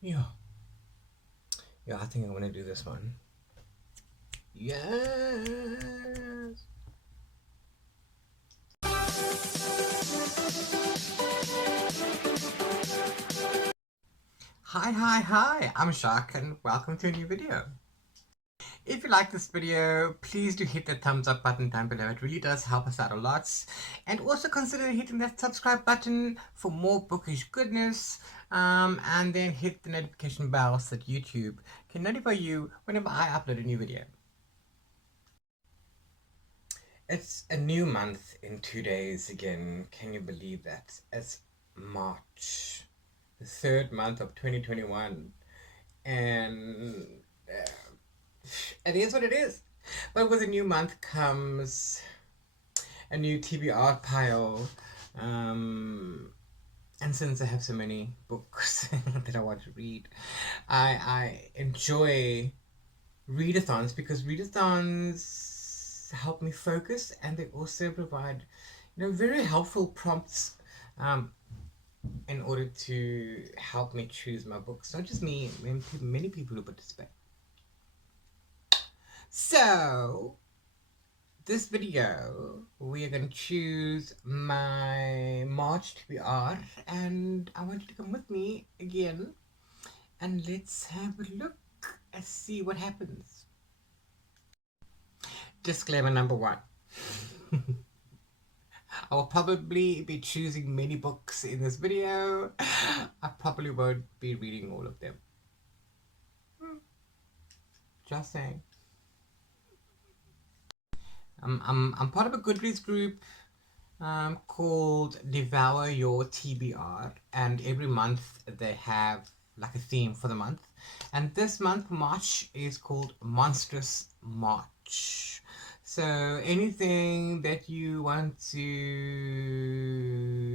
Yeah. Yeah, I think I'm gonna do this one. Yes. Hi, I'm Shak and welcome to a new video. If you like this video, please do hit the thumbs up button down below. It really does help us out a lot. And also consider hitting that subscribe button for more bookish goodness. And then hit the notification bell so that YouTube can notify you whenever I upload a new video. It's a new month in 2 days again. Can you believe that? It's March, the third month of 2021. And it is what it is. But with a new month comes a new TBR pile. And since I have so many books that I want to read, I enjoy readathons because readathons help me focus and they also provide, very helpful prompts um, in order to help me choose my books. Not just me, many people who participate. So, this video, we are going to choose my March TBR, and I want you to come with me again, and let's have a look and see what happens. Disclaimer number one. I will probably be choosing many books in this video. I probably won't be reading all of them. Just saying. I'm part of a Goodreads group called Devour Your TBR, and every month they have like a theme for the month. And this month, March, is called Monstrous March. So anything that you want to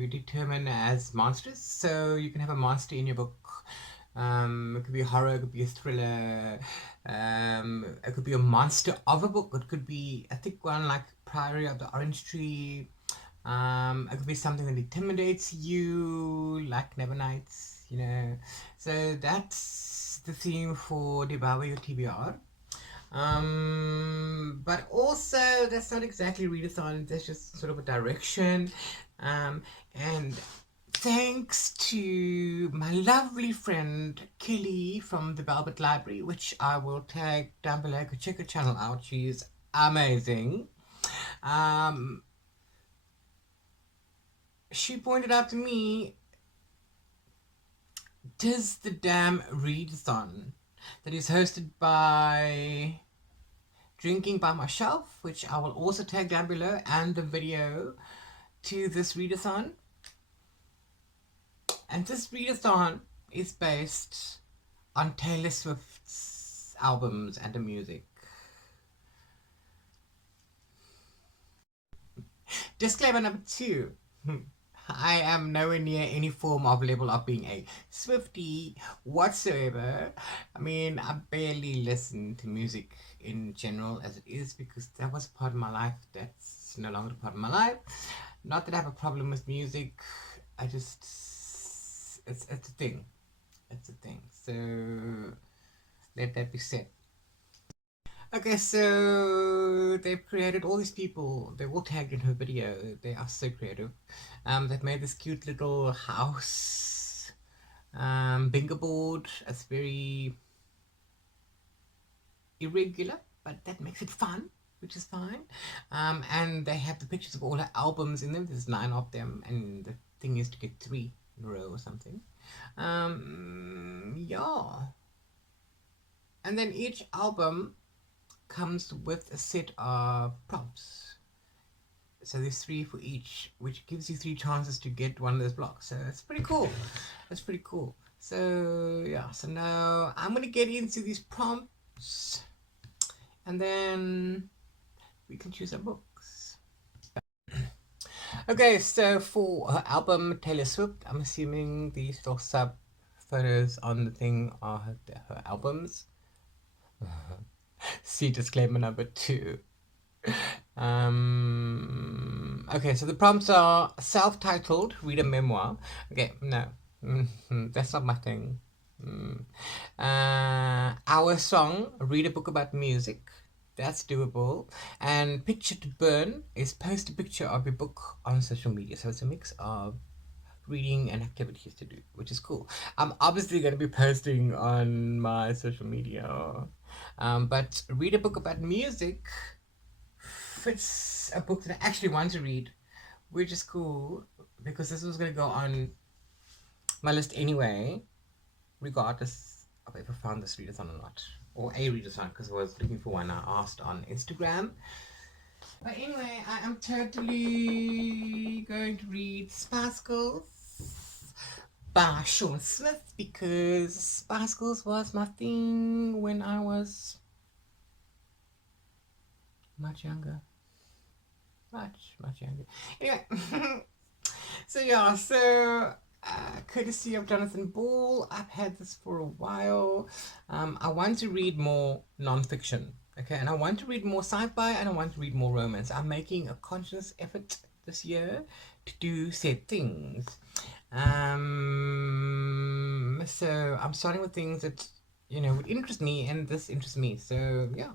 determine as monstrous, so you can have a monster in your book. It could be a horror, it could be a thriller, it could be a monster of a book, it could be a thick one like Priory of the Orange Tree. It could be something that intimidates you, like Nevernights. So that's the theme for Devour Your TBR. But also that's not exactly readathon, that's just sort of a direction. And thanks to my lovely friend Kelly from the Velvet Library, which I will tag down below. Go check her channel out, she's amazing. She pointed out to me, "'Tis the Damn Readathon," that is hosted by Drinking by Myself, which I will also tag down below, and the video to this readathon. And this readathon is based on Taylor Swift's albums and the music. Disclaimer number two. I am nowhere near any form of level of being a Swiftie whatsoever. I mean, I barely listen to music in general as it is because that was a part of my life that's no longer a part of my life. Not that I have a problem with music, I just, it's a thing. It's a thing. So, let that be said. Okay, so they've created all these people. They're all tagged in her video. They are so creative. They've made this cute little house bingo board. It's very irregular, but that makes it fun, which is fine. And they have the pictures of all her albums in them. There's 9 of them, and the thing is to get 3 in a row or something. Yeah. And then each album comes with a set of prompts. So there's 3 for each, which gives you 3 chances to get one of those blocks. So it's pretty cool. That's pretty cool. So yeah, so now I'm gonna get into these prompts and then we can choose our books. Okay, so for her album Taylor Swift, I'm assuming these little sub photos on the thing are her albums. See disclaimer number 2. Okay, so the prompts are self-titled, read a memoir. Okay, no, that's not my thing. Our song, read a book about music. That's doable. And picture to burn is post a picture of your book on social media. So it's a mix of reading and activities to do, which is cool. I'm obviously going to be posting on my social media. But read a book about music fits a book that I actually want to read, which is cool because this was going to go on my list anyway, regardless of if I found this readathon or not. Or a readathon, because I was looking for one I asked on Instagram. But anyway, I am totally going to read Spice Girls by Sean Smith because Spice Girls was my thing when I was much younger. Much younger. Anyway, so yeah, courtesy of Jonathan Ball, I've had this for a while. I want to read more nonfiction, okay, and I want to read more sci-fi and I want to read more romance. I'm making a conscious effort this year to do said things. So I'm starting with things that would interest me, and this interests me. So yeah.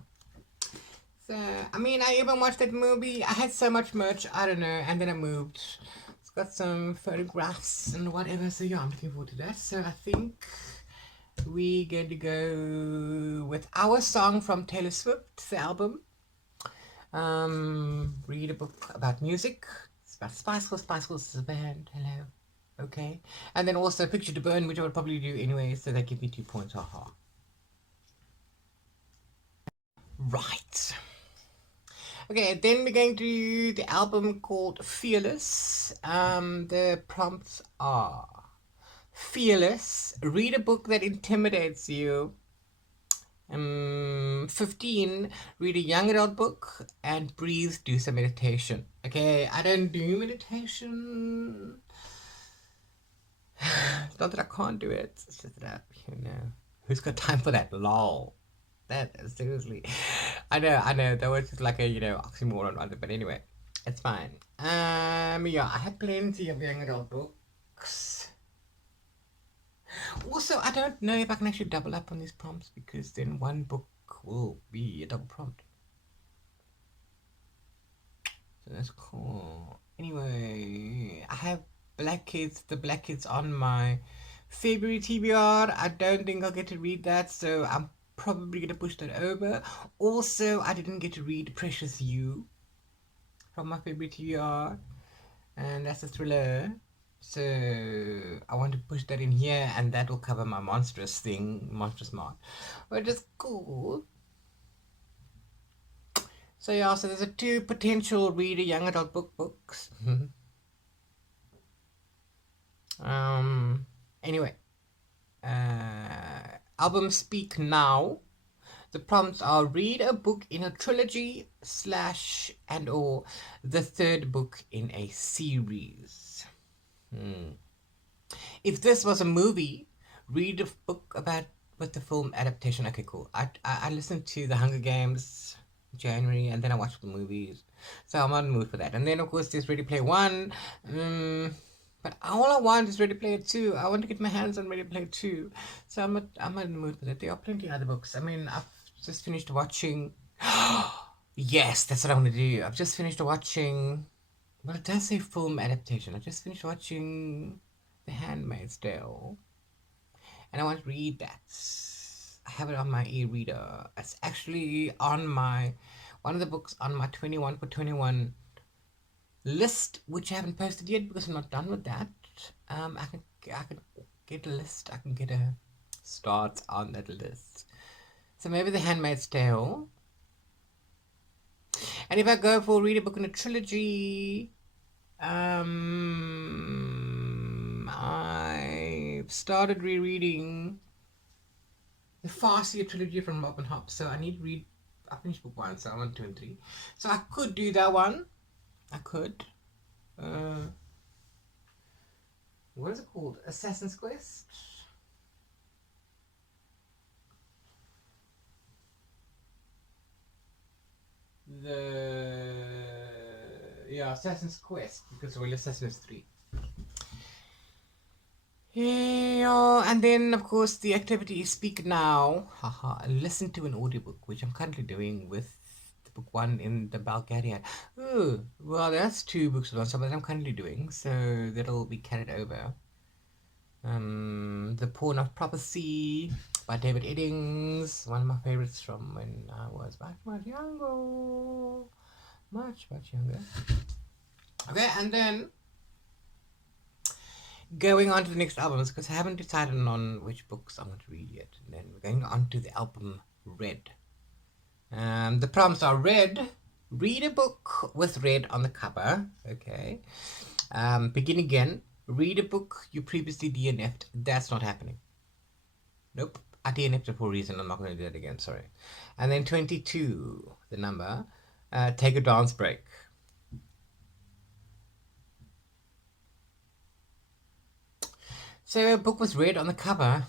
So I mean, I even watched that movie. I had so much merch. I don't know, and then I moved. It's got some photographs and whatever. So yeah, I'm looking forward to that. So I think we're going to go with our song from Taylor Swift's album. Read a book about music. It's about Spice Girls. Spice Girls is a band. Hello. Okay. And then also Picture to Burn, which I would probably do anyway, so that give me 2 points. Haha. Right. Okay, then we're going to the album called Fearless. The prompts are Fearless. Read a book that intimidates you. 15, read a young adult book, and breathe, do some meditation. Okay, I don't do meditation. It's not that I can't do it, it's just that, who's got time for that? Lol. That is seriously. I know, that was just like a, oxymoron rather, but anyway, it's fine. Yeah, I have plenty of young adult books. Also, I don't know if I can actually double up on these prompts because then one book will be a double prompt. So that's cool. Anyway, I have the Black Kids on my February TBR. I don't think I'll get to read that, so I'm probably gonna push that over. Also, I didn't get to read Precious You from my February TBR, and that's a thriller. So I want to push that in here, and that will cover my Monstrous March, which is cool. So yeah, so there's a 2 potential reader young adult books. Anyway, album Speak Now. The prompts are read a book in a trilogy / and or the 3rd book in a series. If this was a movie, read a book about with the film adaptation. Okay, cool. I listened to The Hunger Games January, and then I watched the movies, so I'm on the mood for that. And then of course there's Ready Player One. But all I want is Ready Player 2. I want to get my hands on Ready Player 2. So I'm in the mood for that. There are plenty of other books. I mean, I've just finished watching. Yes, that's what I'm going to do. I've just finished watching. Well, it does say film adaptation. I just finished watching The Handmaid's Tale. And I want to read that. I have it on my e-reader. It's actually on one of the books on my 21 for 21 list, which I haven't posted yet because I'm not done with that. I can get a list. I can get a start on that list. So maybe The Handmaid's Tale. And if I go for read a book in a trilogy, I've started rereading the Farseer trilogy from Robin Hobb. So I need to read. I finished book 1, so I'm on 2 and 3. So I could do that one. I could. What is it called? Assassin's Quest? Assassin's Quest, because we're Assassin's 3. Yeah, Yeah, and then of course the activity is speak now, haha, and listen to an audiobook, which I'm currently doing with the book one in the Bulgarian. Oh, well, that's two books at once, but I'm currently doing, so that'll be carried over. The Pawn of Prophecy by David Eddings, one of my favorites from when I was much younger, much younger. Okay, and then going on to the next albums, because I haven't decided on which books I'm going to read yet. And then we're going on to the album Red. The prompts are Red. Read a book with red on the cover. Okay. Begin again. Read a book you previously DNF'd. That's not happening. Nope. I DNF'd it for a reason. I'm not going to do that again. Sorry. And then 22, the number. Take a dance break. So a book was red on the cover.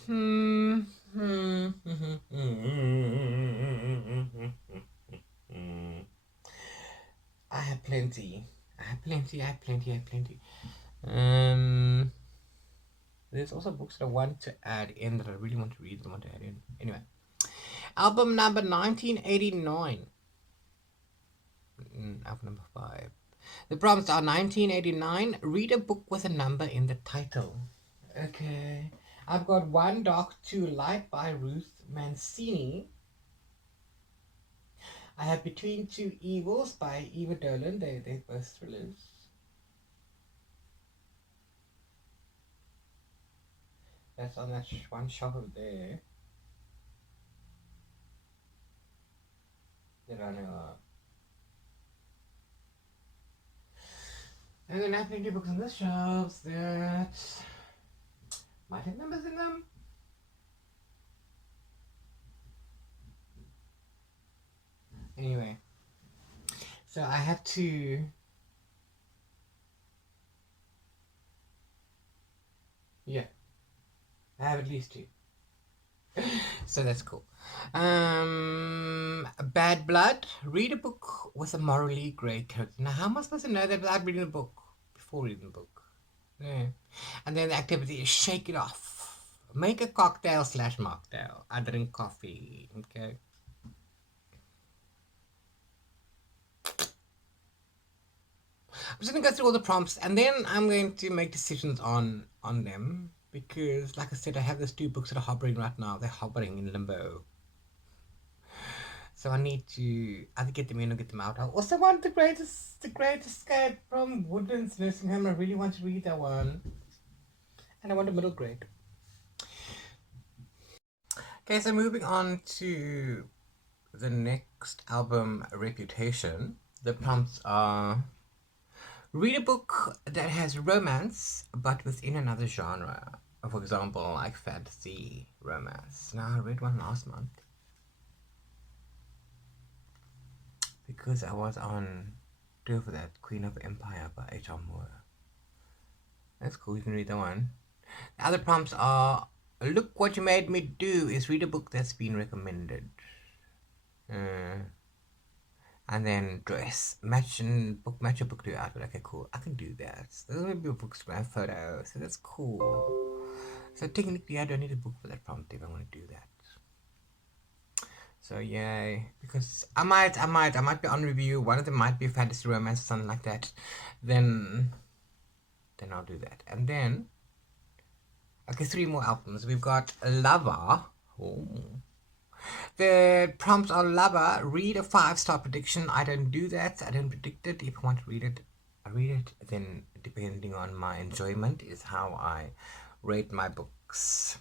I have plenty. There's also books that I want to add in that I really want to read, that I want to add in. Anyway. Album number 1989. Album number 5. The prompts are 1989. Read a book with a number in the title. Okay. I've got One Dark, Two Light by Ruth Mancini. I have Between Two Evils by Eva Dolan. They're both thrillers. That's on that one shelf over there. That I know of. And then I have plenty of books on the shelves that might have numbers in them. Anyway, so I have to. Yeah, I have at least 2. So that's cool. Bad Blood. Read a book with a morally grey character. Now, how am I supposed to know that without reading the book? Before reading the book. Yeah. And then the activity is shake it off. Make a cocktail / mocktail. I drink coffee. Okay. I'm just going to go through all the prompts and then I'm going to make decisions on them. Because, like I said, I have those 2 books that are hovering right now. They're hovering in limbo. So I need to either get them in or get them out. I also want the Great Escape from Woodlands Nursing Home. I really want to read that one. And I want a middle grade. Okay, so moving on to the next album, Reputation. The prompts are: read a book that has romance, but within another genre. For example, like fantasy romance. Now, I read one last month. Because I was on tour for that, Queen of Empire by H.R. Moore. That's cool, you can read that one. The other prompts are: look what you made me do is read a book that's been recommended. And then dress. Match a book to your outfit. Okay, cool. I can do that. Those will be books to my photo, so that's cool. So technically I don't need a book for that prompt if I want to do that. So yay, because I might be on review. One of them might be a fantasy romance or something like that. Then I'll do that. And then, okay, 3 more albums. We've got Lover. Oh. The prompts are Lover. Read a 5-star prediction. I don't do that. I don't predict it. If I want to read it, I read it. Then depending on my enjoyment is how I rate my books.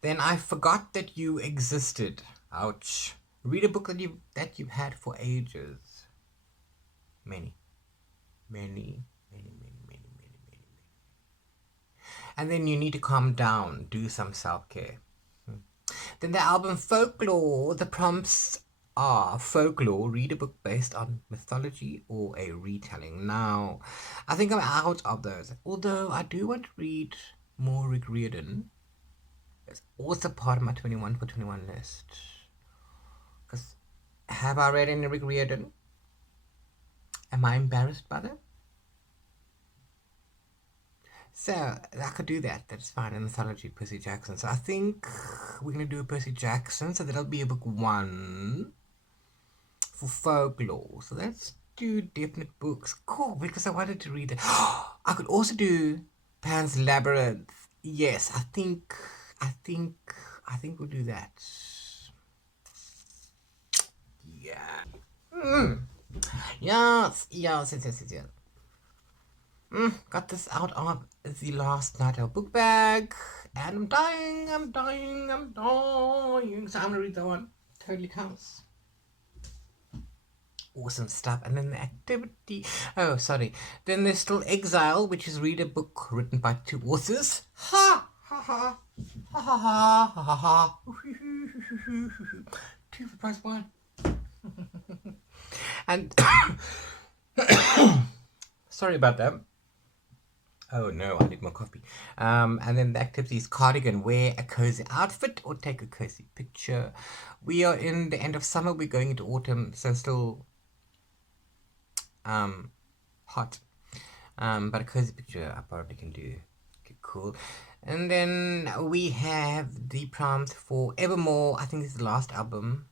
Then I forgot that you existed. Ouch. Read a book that you've had for ages. Many. And then you need to calm down. Do some self-care. Then the album Folklore. The prompts are folklore. Read a book based on mythology or a retelling. Now, I think I'm out of those. Although I do want to read more Rick Riordan. It's also part of my 21 for 21 list. Because have I read any Rick Riordan? Am I embarrassed by that? So I could do that. That's fine. Anthology, Percy Jackson. So I think we're gonna do a Percy Jackson. So that'll be a book 1 for folklore. So let's do definite books. Cool, because I wanted to read it. I could also do Pan's Labyrinth. Yes, I think, I think we'll do that. Yeah. Yes, yes, yes, yes, yes. Got this out of the last night of book bag, and I'm dying, I'm dying, I'm dying. So I'm gonna read that one. Totally counts. Awesome stuff. And then the activity. Oh, sorry. Then there's still Exile, which is read a book written by 2 authors. Ha ha ha ha ha ha ha ha ha. 2 for price 1. And sorry about that. Oh no, I need more coffee. And then the activity is cardigan. Wear a cozy outfit or take a cozy picture. We are in the end of summer. We're going into autumn, so still hot. But a cozy picture I probably can do. Okay, cool. And then we have the prompt for Evermore. I think this is the last album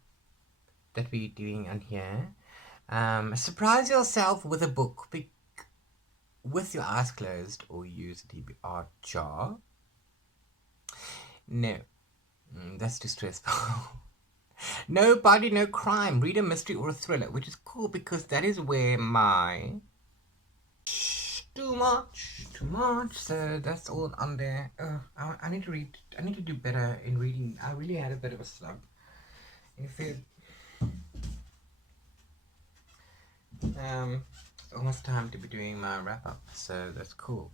that we're doing on here. Surprise yourself with a book with your eyes closed or use a TBR jar. No, that's too stressful. No body, no crime. Read a mystery or a thriller, which is cool because that is where my too much. So that's all on there. I need to read. I need to do better in reading. I really had a bit of a slump. It's almost time to be doing my wrap up, so that's cool.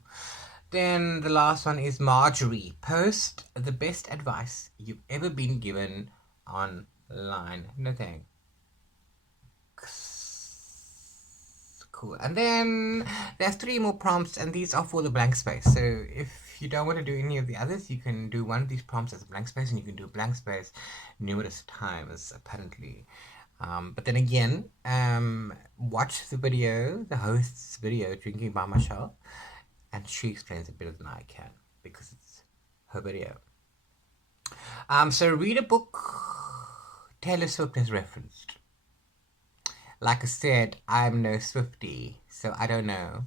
Then the last one is Marjorie. Post the best advice you've ever been given online. No thanks. Cool. And then there's 3 more prompts, and these are for the blank space. So if you don't want to do any of the others, you can do one of these prompts as a blank space, and you can do a blank space numerous times, apparently. But then again, watch the video, the host's video, Drinking by Michelle, and she explains it better than I can because it's her video. So read a book Taylor Swift has referenced. Like I said, I'm no Swiftie, so I don't know,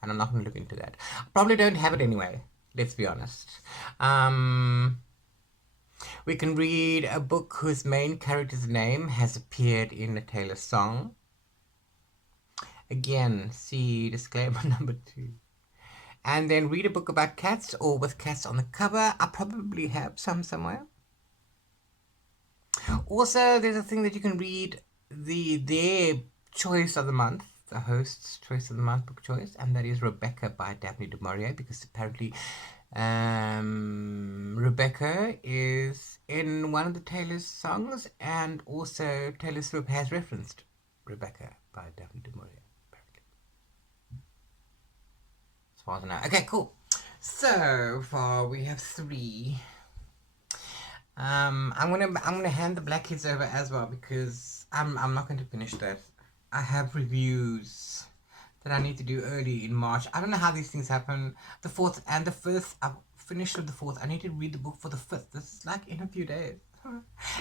and I'm not going to look into that. I probably don't have it anyway, let's be honest. We can read a book whose main character's name has appeared in a Taylor song. Again, see disclaimer number 2. And then read a book about cats or with cats on the cover. I probably have some somewhere. Also, there's a thing that you can read their choice of the month, the host's choice of the month book choice, and that is Rebecca by Daphne du Maurier, because apparently Rebecca is in one of the Taylor's songs, and also Taylor Swift has referenced Rebecca by Daphne du Maurier, apparently. As far as I know. Okay, cool. So far we have 3. I'm gonna hand the black kids over as well because I'm not going to finish that. I have reviews that I need to do early in March. I don't know how these things happen. The 4th and the 5th, I've finished with the 4th. I need to read the book for the 5th. This is like in a few days.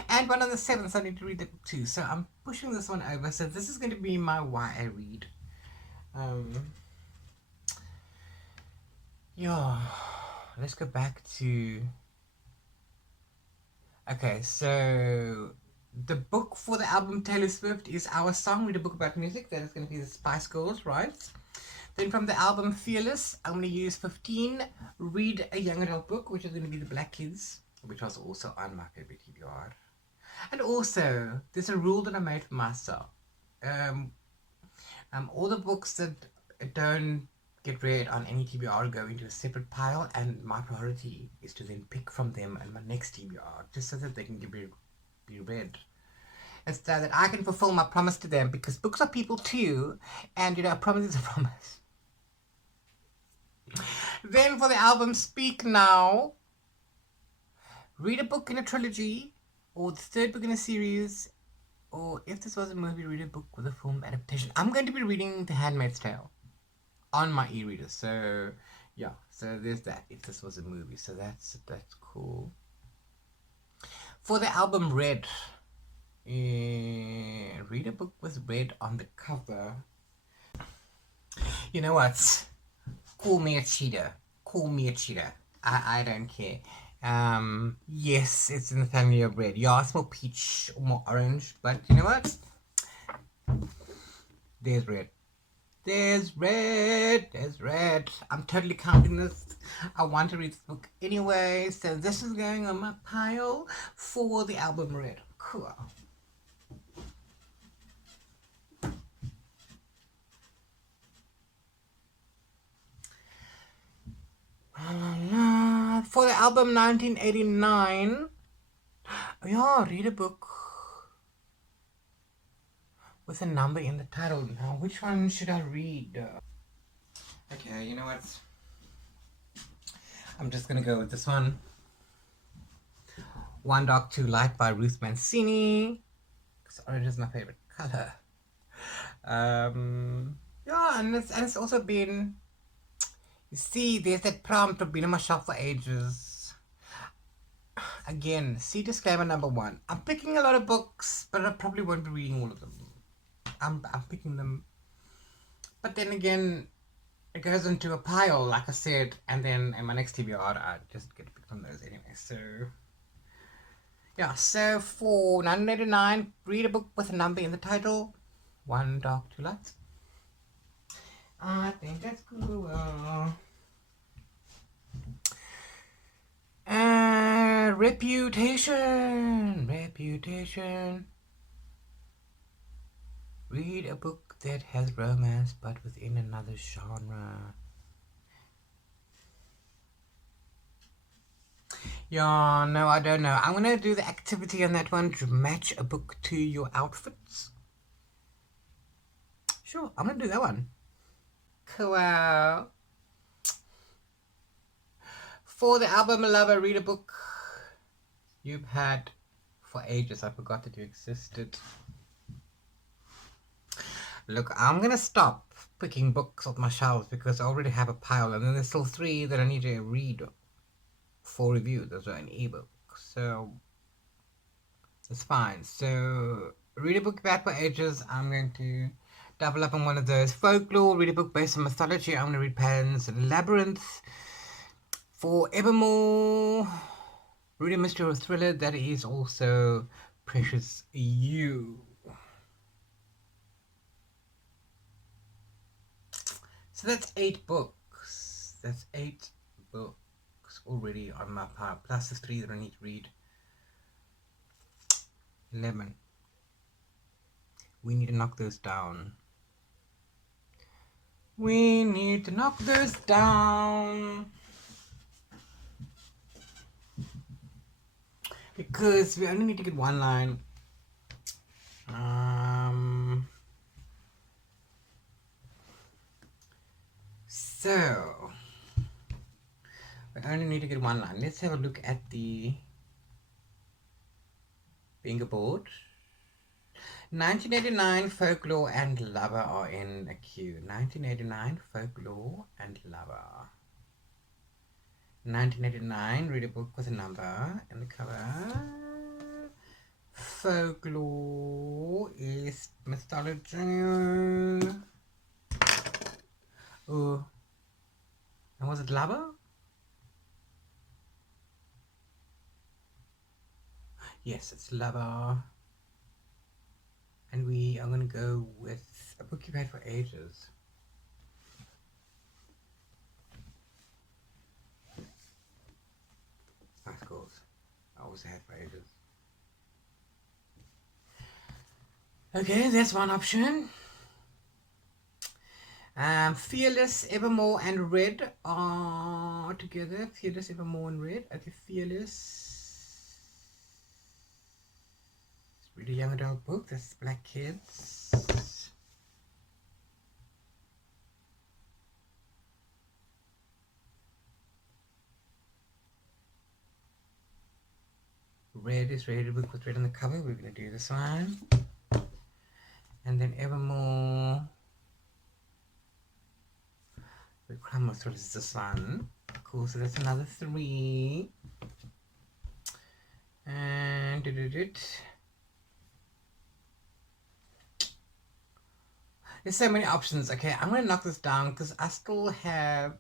And one on the 7th, I need to read the book too. So I'm pushing this one over. So this is going to be my why I read. Yeah, let's go back to. Okay, so the book for the album Taylor Swift is Our Song, Read a Book About Music. That is going to be the Spice Girls, right? Then from the album Fearless, I'm going to use 15, Read a Young Adult Book, which is going to be The Black Kids, which was also on my favorite TBR. And also, there's a rule that I made for myself. All the books that don't get read on any TBR go into a separate pile, and my priority is to then pick from them in my next TBR, just so that they can be read. And so that I can fulfill my promise to them, because books are people too, and a promise is a promise. Then for the album Speak Now, read a book in a trilogy, or the 3rd book in a series, or if this was a movie, read a book with a film adaptation. I'm going to be reading The Handmaid's Tale on my e-reader, so yeah. So there's that, if this was a movie. So that's cool. For the album Red, read a book with red on the cover. You know what? Call me a cheater. Call me a cheater. I don't care. Yes, it's in the family of red. Yeah, it's more peach or more orange, but you know what? There's red. There's red. There's red. I'm totally counting this. I want to read this book anyway, so this is going on my pile for the album Red. Cool. For the album 1989, yeah, read a book with a number in the title. Now, which one should I read? Okay, you know what? I'm just gonna go with this one. One Dark, Two Light by Ruth Mancini. Because orange is my favorite color. Yeah, and it's also been. You see, there's that prompt of been on my shelf for ages. Again, see disclaimer number 1. I'm picking a lot of books, but I probably won't be reading all of them. I'm picking them. But then again, it goes into a pile, like I said, and then in my next TBR, I just get to pick from those anyway. So, yeah, so for 1989, read a book with a number in the title. One Dark, Two Lights. I think that's cool. Reputation. Read a book that has romance but within another genre. Yeah, no, I don't know. I'm gonna do the activity on that one to match a book to your outfits. Sure, I'm gonna do that one. Cool. For the album Lover, read a book you've had for ages. I forgot that you existed. Look, I'm gonna stop picking books off my shelves because I already have a pile, and then there's still 3 that I need to read for review. Those are an ebook, so it's fine. So read a book you've had for ages. I'm going to double up on one of those. Folklore, read a book based on mythology. I'm gonna read Pan's Labyrinth. For Evermore, read a mystery or thriller that is also Precious You. So that's 8 books. That's 8 books already on my pile, plus the 3 that I need to read. 11. We need to knock those down. We need to knock those down. Because we only need to get one line. So we only need to get one line. Let's have a look at the bingo board. 1989, Folklore and Lover are in a queue. 1989, Folklore and Lover. 1989, read a book with a number in the cover. Folklore is mythology. Oh, and was it Lover? Yes, it's Lover. And we are going to go with a book you've had for ages. Nice goals. I also had for ages. Okay, that's one option. Fearless, Evermore, and Red are together. Fearless, Evermore, and Red. Okay, Fearless. Read a young adult book. That's Black Kids. Red is read a book with red on the cover. We're going to do this one. And then Evermore. The crime is this one. Cool. So that's another 3. And there's so many options. Okay, I'm gonna knock this down because I still have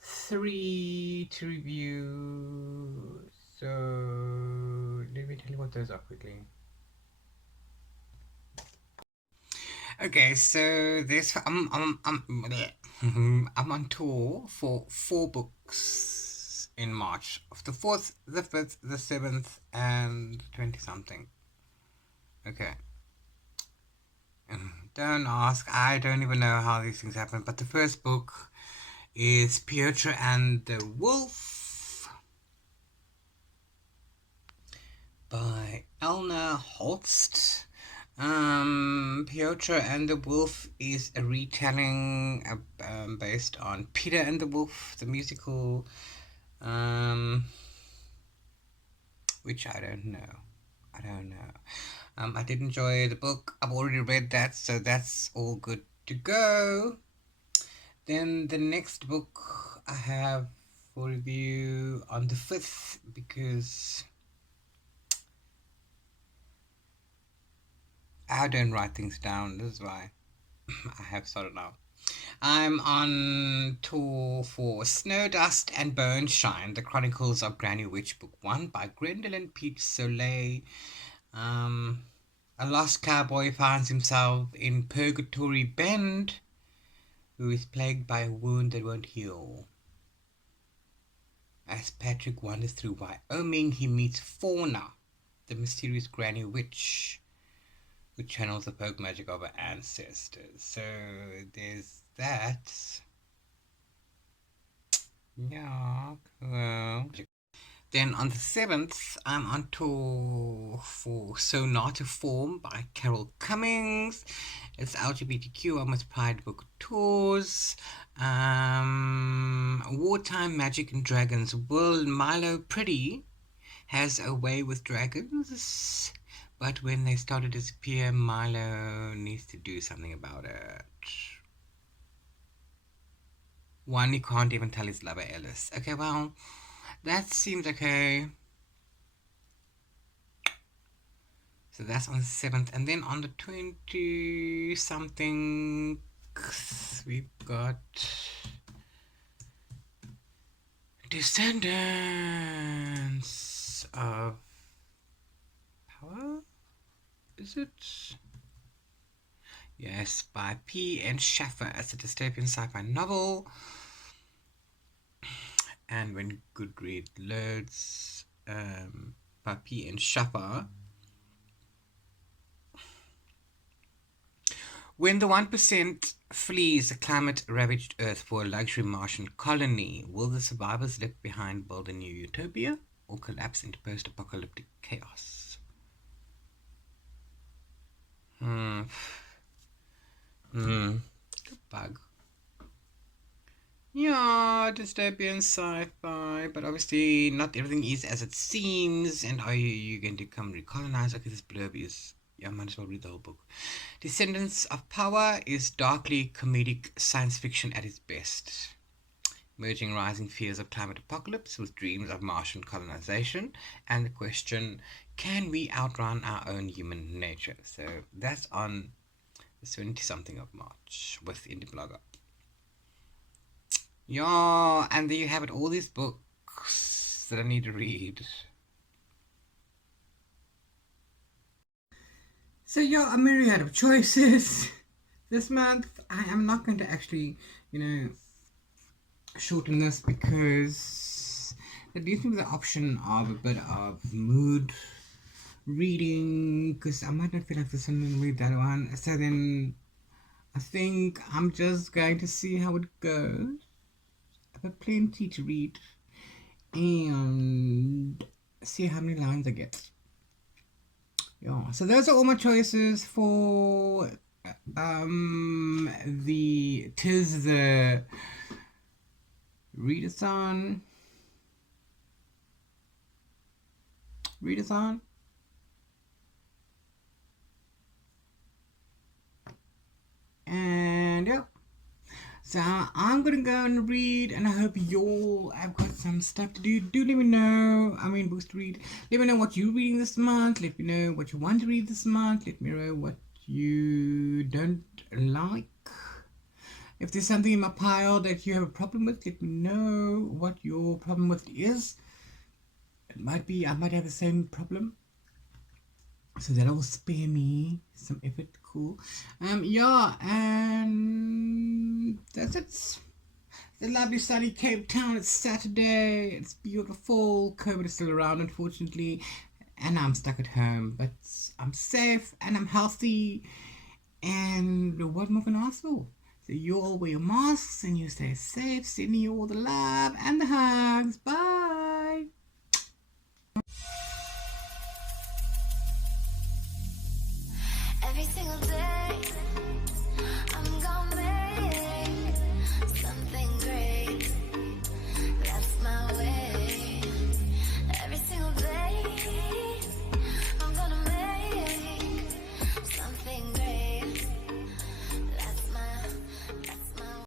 3 to review. So let me tell you what those are quickly. Okay, so this I'm on tour for 4 books in March, of the 4th, the 5th, the 7th, and 20 something. Okay. Don't ask. I don't even know how these things happen. But the first book is Piotr and the Wolf by Elna Holst. Piotr and the Wolf is a retelling based on Peter and the Wolf, the musical, which I don't know. I did enjoy the book. I've already read that, so that's all good to go. Then the next book I have for review on the 5th, because I don't write things down. This is why I have started now. I'm on tour for Snow, Dust, and Bone Shine, The Chronicles of Granny Witch, Book 1 by Gwendolyn Peach Soleil. A lost cowboy finds himself in Purgatory Bend, who is plagued by a wound that won't heal. As Patrick wanders through Wyoming, he meets Fauna, the mysterious Granny Witch, who channels the folk magic of her ancestors. So there's that. Yeah, cool. Then on the 7th, I'm on tour for Sonata Form by Carol Cummings. It's LGBTQ Almost Pride Book Tours. Wartime Magic and Dragons. Will Milo Pretty has a way with dragons, but when they start to disappear, Milo needs to do something about it. One, he can't even tell his lover Ellis. Okay, well, that seems okay. So that's on the 7th. And then on the 20-something, we've got Descendants of Power? Is it? Yes, by P. N. Schaffer as a dystopian sci-fi novel. And when Goodreads loads, by P. N. Schaffer. When the 1% flees a climate-ravaged Earth for a luxury Martian colony, will the survivors left behind build a new utopia or collapse into post-apocalyptic chaos? Good bug. Yeah, dystopian sci-fi, but obviously not everything is as it seems. And are you going to come recolonize? Okay, this blurb is... I might as well read the whole book. Descendants of Power is darkly comedic science fiction at its best, merging rising fears of climate apocalypse with dreams of Martian colonization and the question, can we outrun our own human nature? So that's on the 20-something of March with Indie Blogger. Yeah, and there you have it, all these books that I need to read. So yeah, a myriad of choices this month. I am not going to actually, shorten this because it leaves me with the option of a bit of mood reading, because I might not feel like this one and read that one. So then I think I'm just going to see how it goes. I've got plenty to read and see how many lines I get. Yeah, so those are all my choices for the Readathon. And yeah, So I'm gonna go and read, and I hope y'all have got some stuff to do. Do let me know. I mean, books to read. Let me know what you're reading this month. Let me know what you want to read this month. Let me know what you don't like. If there's something in my pile that you have a problem with, let me know what your problem with is. It might be I might have the same problem, so that'll spare me some effort. Cool. Yeah, and that's it. The lovely sunny Cape Town. It's Saturday. It's beautiful. COVID is still around, unfortunately, and I'm stuck at home, but I'm safe and I'm healthy. And what more can I ask for? So you all wear your masks and you stay safe. Sending you all the love and the hugs. Bye.